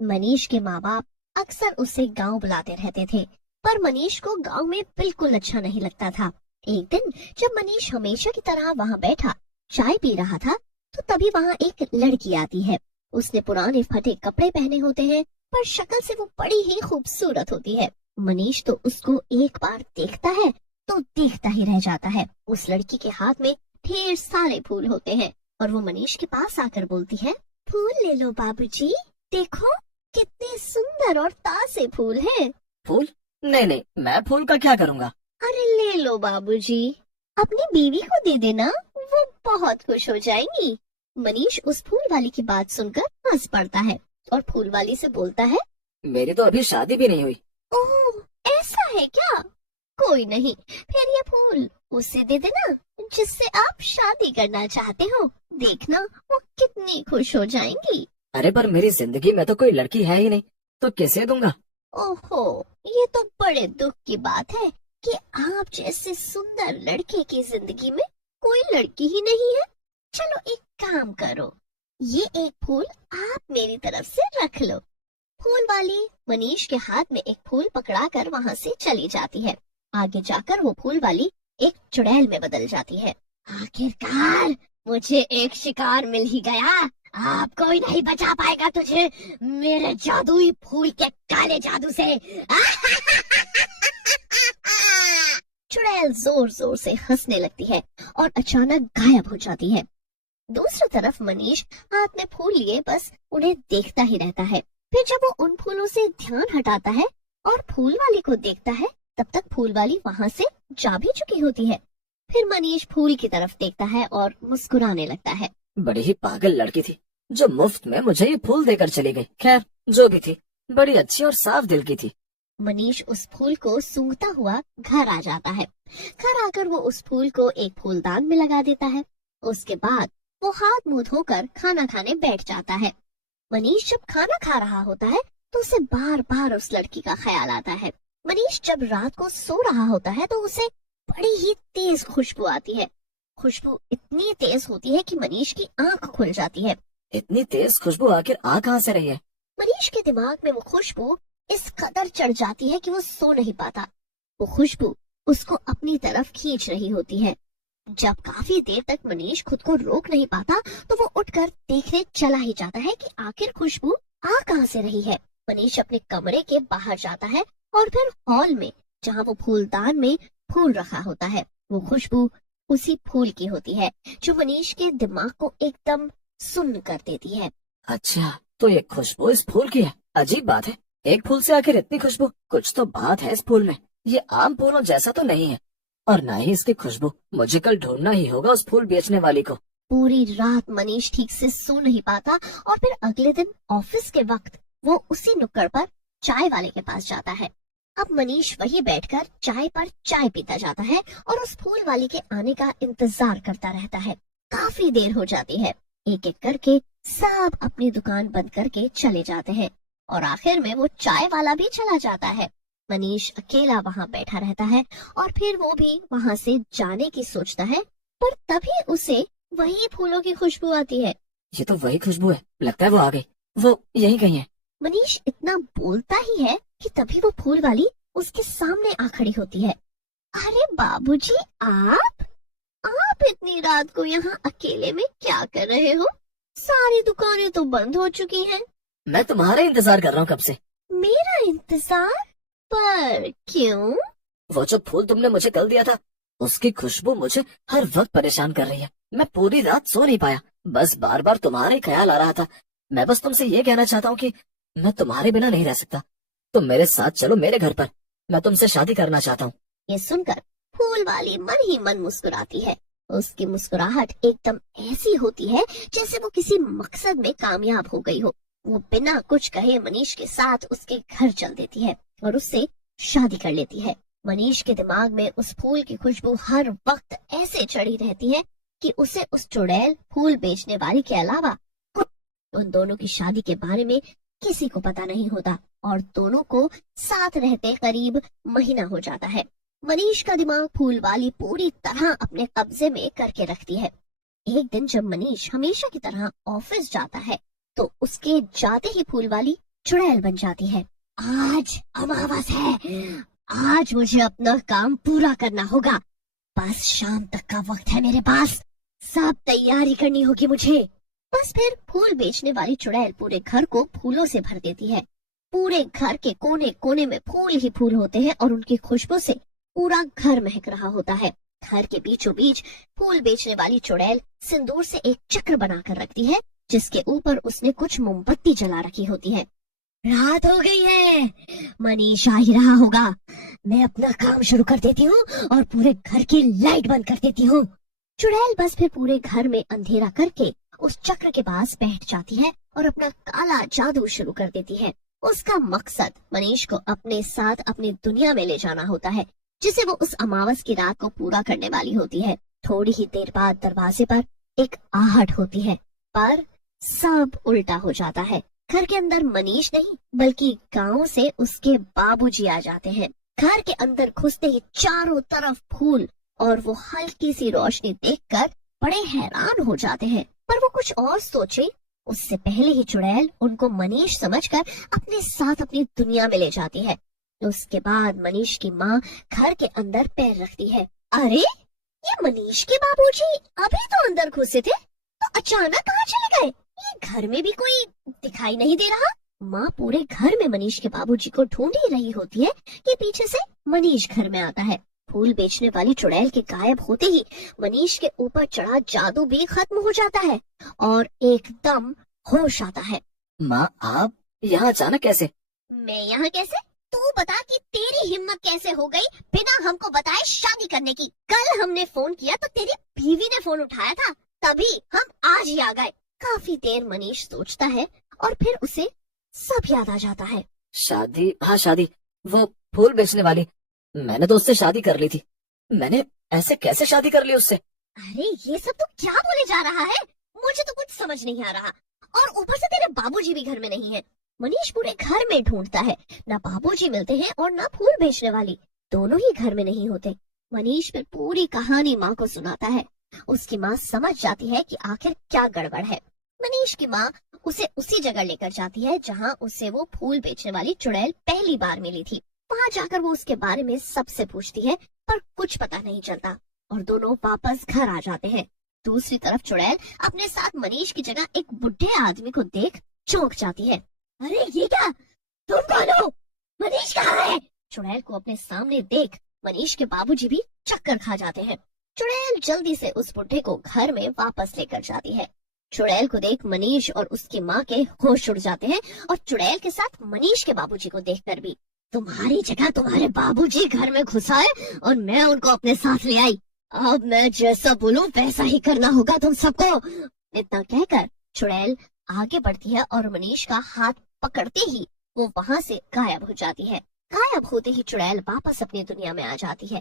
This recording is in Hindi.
मनीष के माँ बाप अक्सर उसे गांव बुलाते रहते थे, पर मनीष को गांव में बिल्कुल अच्छा नहीं लगता था। एक दिन जब मनीष हमेशा की तरह वहां बैठा चाय पी रहा था, तो तभी वहां एक लड़की आती है। उसने पुराने फटे कपड़े पहने होते हैं, पर शक्ल से वो बड़ी ही खूबसूरत होती है। मनीष तो उसको एक बार देखता है तो देखता ही रह जाता है। उस लड़की के हाथ में ढेर सारे फूल होते हैं और वो मनीष के पास आकर बोलती है, फूल ले लो बाबूजी, देखो कितने सुंदर और ताजे फूल हैं। फूल? नहीं नहीं, मैं फूल का क्या करूँगा? अरे ले लो बाबूजी, अपनी बीवी को दे देना, वो बहुत खुश हो जाएंगी। मनीष उस फूल वाली की बात सुनकर हंस पड़ता है और फूल वाली से बोलता है, मेरी तो अभी शादी भी नहीं हुई। ओह ऐसा है क्या? कोई नहीं, फिर ये फूल उसे दे देना जिससे आप शादी करना चाहते हो, देखना वो कितनी खुश हो जाएंगी। अरे पर मेरी जिंदगी में तो कोई लड़की है ही नहीं, तो कैसे दूंगा? ओहो, ये तो बड़े दुख की बात है कि आप जैसे सुंदर लड़के की जिंदगी में कोई लड़की ही नहीं है। चलो एक काम करो, ये एक फूल आप मेरी तरफ से रख लो। फूल वाली मनीष के हाथ में एक फूल पकड़ाकर वहाँ से चली जाती है। आगे जाकर वो फूल वाली एक चुड़ैल में बदल जाती है। आखिरकार मुझे एक शिकार मिल ही गया, आप कोई नहीं बचा पाएगा तुझे मेरे जादुई फूल के काले जादू से। चुड़ैल जोर जोर से हंसने लगती है और अचानक गायब हो जाती है। दूसरी तरफ मनीष हाथ में फूल लिए बस उन्हें देखता ही रहता है। फिर जब वो उन फूलों से ध्यान हटाता है और फूल वाली को देखता है, तब तक फूल वाली वहाँ से जा भी चुकी होती है। फिर मनीष फूल की तरफ देखता है और मुस्कुराने लगता है। बड़ी ही पागल लड़की थी जो मुफ्त में मुझे ये फूल देकर चली गई। खैर जो भी थी, बड़ी अच्छी और साफ दिल की थी। मनीष उस फूल को सूंघता हुआ घर आ जाता है। घर आकर वो उस फूल को एक फूलदान में लगा देता है। उसके बाद वो हाथ मुंह धोकर खाना खाने बैठ जाता है। मनीष जब खाना खा रहा होता है तो उसे बार बार उस लड़की का ख्याल आता है। मनीष जब रात को सो रहा होता है तो उसे बड़ी ही तेज खुशबू आती है। खुशबू इतनी तेज होती है कि मनीष की आंख खुल जाती है। इतनी तेज खुशबू आखिर आ कहाँ से रही है? मनीष के दिमाग में वो खुशबू इस कदर चढ़ जाती है कि वो सो नहीं पाता। वो खुशबू उसको अपनी तरफ खींच रही होती है। जब काफी देर तक मनीष खुद को रोक नहीं पाता तो वो उठकर देखने चला ही जाता है कि आखिर खुशबू आ कहाँ से रही है। मनीष अपने कमरे के बाहर जाता है और फिर हॉल में, जहाँ वो फूलदान में फूल रखा होता है, वो खुशबू उसी फूल की होती है जो मनीष के दिमाग को एकदम सुन्न कर देती है। अच्छा, तो ये खुशबू इस फूल की है। अजीब बात है, एक फूल से आखिर इतनी खुशबू। कुछ तो बात है इस फूल में। ये आम फूलों जैसा तो नहीं है, और न ही इसकी खुशबू। मुझे कल ढूंढना ही होगा उस फूल बेचने वाली को। पूरी रात मनीष ठीक से सो नहीं पाता और फिर अगले दिन ऑफिस के वक्त वो उसी नुक्कड़ पर चाय वाले के पास जाता है। अब मनीष वही बैठकर चाय पर चाय पीता जाता है और उस फूल वाली के आने का इंतजार करता रहता है। काफी देर हो जाती है। एक एक करके सब अपनी दुकान बंद करके चले जाते हैं और आखिर में वो चाय वाला भी चला जाता है। मनीष अकेला वहाँ बैठा रहता है और फिर वो भी वहाँ से जाने की सोचता है, पर तभी उसे वही फूलों की खुशबू आती है। ये तो वही खुशबू है, लगता है वो आ गई। वो यहीं कहीं है। मनीष इतना बोलता ही है कि तभी वो फूल वाली उसके सामने आ खड़ी होती है। अरे बाबूजी, आप इतनी रात को यहाँ अकेले में क्या कर रहे हो? सारी दुकानें तो बंद हो चुकी हैं। मैं तुम्हारा इंतजार कर रहा हूँ कब से। मेरा इंतजार? पर क्यों? वो जो फूल तुमने मुझे कल दिया था, उसकी खुशबू मुझे हर वक्त परेशान कर रही है। मैं पूरी रात सो नहीं पाया, बस बार बार तुम्हारा ही ख्याल आ रहा था। मैं बस तुमसे ये कहना चाहता हूँ कि मैं तुम्हारे बिना नहीं रह सकता। तुम मेरे साथ चलो मेरे घर पर, मैं तुमसे शादी करना चाहता हूँ। ये सुनकर फूल वाली मन ही मन मुस्कुराती है। उसकी मुस्कुराहट एकदम ऐसी होती है जैसे वो किसी मकसद में कामयाब हो गई हो। वो बिना कुछ कहे मनीष के साथ उसके घर चल देती है और उससे शादी कर लेती है। मनीष के दिमाग में उस फूल की खुशबू हर वक्त ऐसे चढ़ी रहती है कि उसे उस चुड़ैल फूल बेचने वाली के अलावा उन दोनों की शादी के बारे में किसी को पता नहीं होता और दोनों को साथ रहते करीब महीना हो जाता है। मनीष का दिमाग फूल वाली पूरी तरह अपने कब्जे में करके रखती है। एक दिन जब मनीष हमेशा की तरह ऑफिस जाता है तो उसके जाते ही फूल वाली चुड़ैल बन जाती है। आज अमावस है, आज मुझे अपना काम पूरा करना होगा। बस शाम तक का वक्त है मेरे पास, सब तैयारी करनी होगी मुझे। बस फिर फूल बेचने वाली चुड़ैल पूरे घर को फूलों से भर देती है। पूरे घर के कोने कोने में फूल ही फूल होते हैं और उनकी खुशबू से पूरा घर महक रहा होता है। घर के बीचों बीच फूल बेचने वाली चुड़ैल सिंदूर से एक चक्र बनाकर रखती है, जिसके ऊपर उसने कुछ मोमबत्ती जला रखी होती है। रात हो गई है, मनीष आ ही रहा होगा। मैं अपना काम शुरू कर देती हूँ और पूरे घर की लाइट बंद कर देती हूँ। चुड़ैल बस फिर पूरे घर में अंधेरा करके उस चक्र के पास बैठ जाती है और अपना काला जादू शुरू कर देती है। उसका मकसद मनीष को अपने साथ अपनी दुनिया में ले जाना होता है, जिसे वो उस अमावस की रात को पूरा करने वाली होती है। थोड़ी ही देर बाद दरवाजे पर एक आहट होती है, पर सब उल्टा हो जाता है। घर के अंदर मनीष नहीं बल्कि गांव से उसके बाबूजी आ जाते हैं। घर के अंदर घुसते ही चारों तरफ फूल और वो हल्की सी रोशनी देखकर बड़े हैरान हो जाते हैं, पर वो कुछ और सोचे उससे पहले ही चुड़ैल उनको मनीष समझकर अपने साथ अपनी दुनिया में ले जाती है। उसके बाद मनीष की माँ घर के अंदर पैर रखती है। अरे, ये मनीष के बाबूजी अभी तो अंदर घुसे थे, तो अचानक कहाँ चले गए? ये घर में भी कोई दिखाई नहीं दे रहा। माँ पूरे घर में मनीष के बाबूजी को ढूंढ ही रही होती है कि पीछे से मनीष घर में आता है। फूल बेचने वाली चुड़ैल के गायब होते ही मनीष के ऊपर चढ़ा जादू भी खत्म हो जाता है और एकदम होश आता है। माँ, आप यहाँ अचानक कैसे? मैं यहाँ कैसे? तू बता कि तेरी हिम्मत कैसे हो गई बिना हमको बताए शादी करने की? कल हमने फोन किया तो तेरी बीवी ने फोन उठाया था, तभी हम आज ही आ गए। काफी देर मनीष सोचता है और फिर उसे सब याद आ जाता है। शादी? हाँ, शादी। वो फूल बेचने वाली, मैंने तो उससे शादी कर ली थी। मैंने ऐसे कैसे शादी कर ली उससे? अरे, ये सब तो क्या बोले जा रहा है? मुझे तो कुछ समझ नहीं आ रहा। और ऊपर से तेरे बाबूजी भी घर में नहीं है। मनीष पूरे घर में ढूंढता है, ना बाबूजी मिलते हैं और ना फूल बेचने वाली, दोनों ही घर में नहीं होते। मनीष फिर पूरी कहानी माँ को सुनाता है। उसकी माँ समझ जाती है कि आखिर क्या गड़बड़ है। मनीष की माँ उसे उसी जगह लेकर जाती है जहाँ उसे वो फूल बेचने वाली चुड़ैल पहली बार मिली थी। वहाँ जाकर वो उसके बारे में सबसे पूछती है, पर कुछ पता नहीं चलता और दोनों वापस घर आ जाते हैं। दूसरी तरफ चुड़ैल अपने साथ मनीष की जगह एक बुढ़े आदमी को देख चौंक जाती है। अरे, ये क्या? तुम कौन हो? मनीष कहाँ है? चुड़ैल को अपने सामने देख मनीष के बाबूजी भी चक्कर खा जाते हैं। चुड़ैल जल्दी से उस बुढ़े को घर में वापस लेकर जाती है। चुड़ैल को देख मनीष और उसकी माँ के होश उड़ जाते हैं और चुड़ैल के साथ मनीष के बाबूजी को देखकर भी। तुम्हारी जगह तुम्हारे बाबूजी घर में घुस आए और मैं उनको अपने साथ ले आई। अब मैं जैसा बोलूं वैसा ही करना होगा तुम सबको। इतना कहकर चुड़ैल आगे बढ़ती है और मनीष का हाथ पकड़ते ही वो वहाँ से गायब हो जाती है। गायब होते ही चुड़ैल वापस अपनी दुनिया में आ जाती है।